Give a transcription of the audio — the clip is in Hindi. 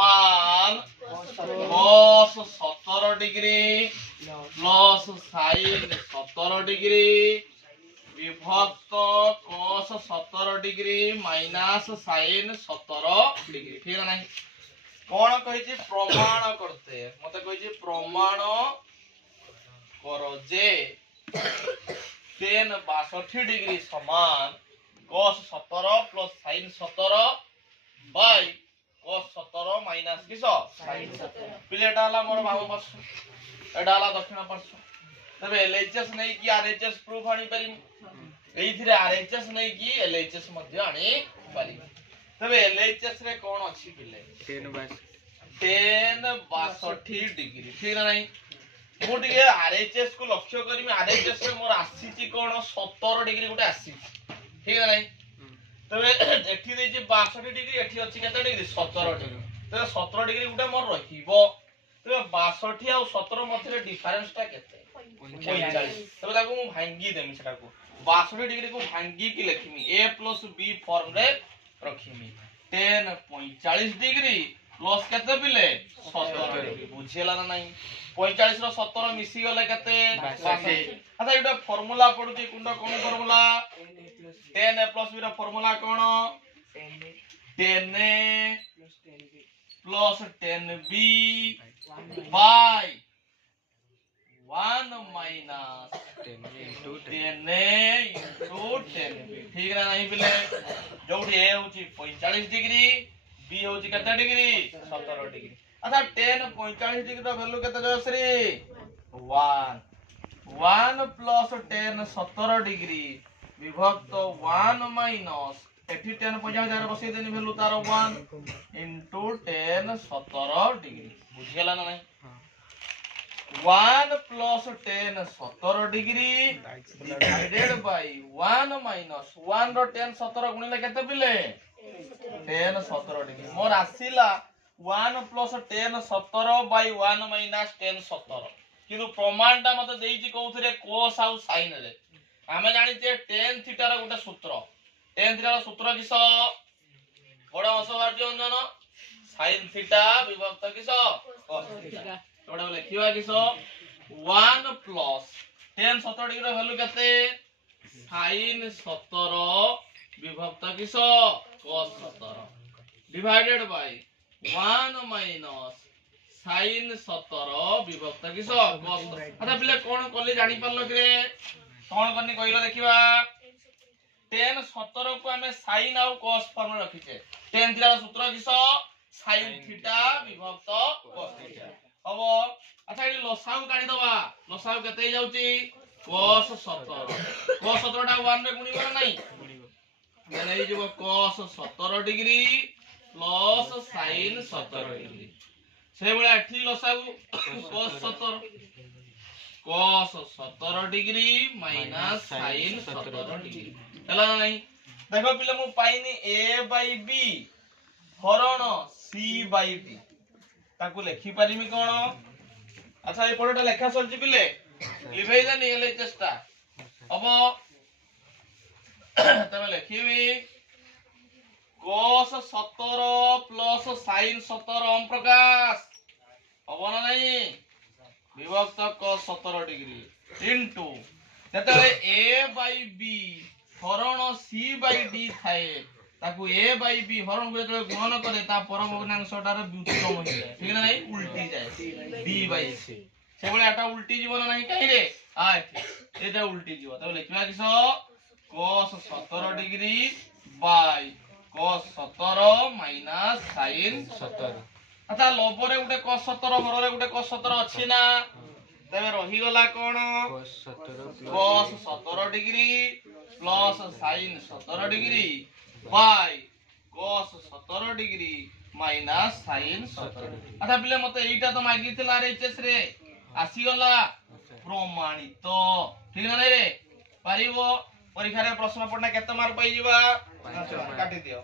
समान cos 17 degree plus sin 17 degree विभक्त cos 17 degree minus sin 17 degree ठीक है नहीं कौन कही प्रमाण करते मत कही प्रमाण करो जे tan 62 डिग्री समान cos 17 plus sin 17 by cos 17 minus किस sin 17 पिले एटा हला मोर बाम पार्श्व एटा हला दक्षिण पार्श्व तबे एलएचएस नहीं कि आरएचएस प्रूफ आनी परिम एथिरे आरएचएस नहीं कि एलएचएस मध्ये आनी परिम तबे एलएचएस रे कोन अछि पिले tan 62 डिग्री ठीक ना नहीं मु टिके आरएचएस को लक्ष्य करी मैं आरएचएस रे मोर आसीची कोन 17 डिग्री गुटे आसी ठीक है नहीं तबे एठी देछि 62 डिग्री एठी अछि केते डिग्री 17 डिग्री तबे 17 डिग्री गुटे मोर रहिबो तबे 62 आ 17 मध्ये डिफरेंस ता केते 45 तबे ताको मु भांगी देमी सेटा को 62 डिग्री को भांगी की लिखिमी a + b फॉर्म रे रखिमी tan 45 डिग्री प्लस केते पिले 17 डिग्री बुझियला ना नहीं 45 रो 17 मिसी गले केते 62 अच्छा एटा फार्मूला पडुची कुंडा कोन फार्मूला tan a + b रो फार्मूला कोन tan a plus tan b by 1 minus tan a into tan b ठीक ना नहीं पिले जोठी a होची 45 डिग्री b होची केते डिग्री 17 डिग्री अच्छा tan 45 डिग्री रो वैल्यू केते जसरी 1 प्लस tan 17 डिग्री विभक्त 1 माइनस एठी tan 50 जार बसै देनी वैल्यू तार 1 into tan 17 डिग्री बुझियला ना नहीं 1 plus tan 17 degree divided by 1 minus 1 रो tan 17 गुणिले केते पिले tan 17 डिग्री मोर आसीला 1 plus tan 17 by 1 minus tan 17 किंतु प्रमाणटा मते देइछि कोउथरे cos आउ sin रे आमे जानि जे tan थीटा रो गुटे सूत्र tan थीटा रो सूत्र किस बडा असवार्य अंजन sin थीटा विभक्त किस cos थीटा तोडा लिखिवा किस 1 प्लस tan 17 डिग्री रो वैल्यू केते sin 17 विभक्त किस cos 17 divided by 1 minus sin 17 विभक्त किस cos अच्छा पिले कोन कले जानि परलो कि रे कोन करनी कहिलो देखिबा tan 17 को हमें sin आउ cos फॉर्म में रखिछे tan थीटा सूत्र किस sin थीटा विभक्त cos थीटा अब अच्छा ये लसाउ काढी दबा लसाउ केते जाउची cos 17 cos 17 टा 1 रे गुणी कर नाही नहीं जो cos 17 degree plus sin 17 degree से बळे एठी लसाउ cos 17 degree minus sin 17 degree हला नहीं देखो पिले मु पाइनी a/b हरण c/d ताकू लिखि परिमी कोन अच्छा ए पडोटा लेखा चलची पिले लिभाई जानी एले चेष्टा अब तबे लिखिबी cos 17 plus sin 17 Om Prakash अब ना नहीं विभक्त cos 17 डिग्री इनटू जतले a/b हरण c/d थाए ताकू a/b हरण को जतले गुणन करे ता परमभग्नांशटार व्युत्क्रम हो जाए ठीक ना नहीं उल्टी जाए b/c से बळे एटा उल्टी जीवन नहीं काई रे आ एटा उल्टी जीव तबे लिखिबा किस cos 17 degree by cos 17 minus sin 17 अच्छा लबरे गुटे cos 17 हररे गुटे cos 17 अछि ना तबे रही गला कोन cos 17 degree plus sin 17 degree by cos 17 degree minus sin 17 अच्छा पिले मते एटा तो मागी थिला रे एचएस रे आसी गला प्रमाणित ठीक ना रे पारिबो परीक्षा रे प्रश्न पढ़ना केते मार्क पाई जीवा काटी दियो।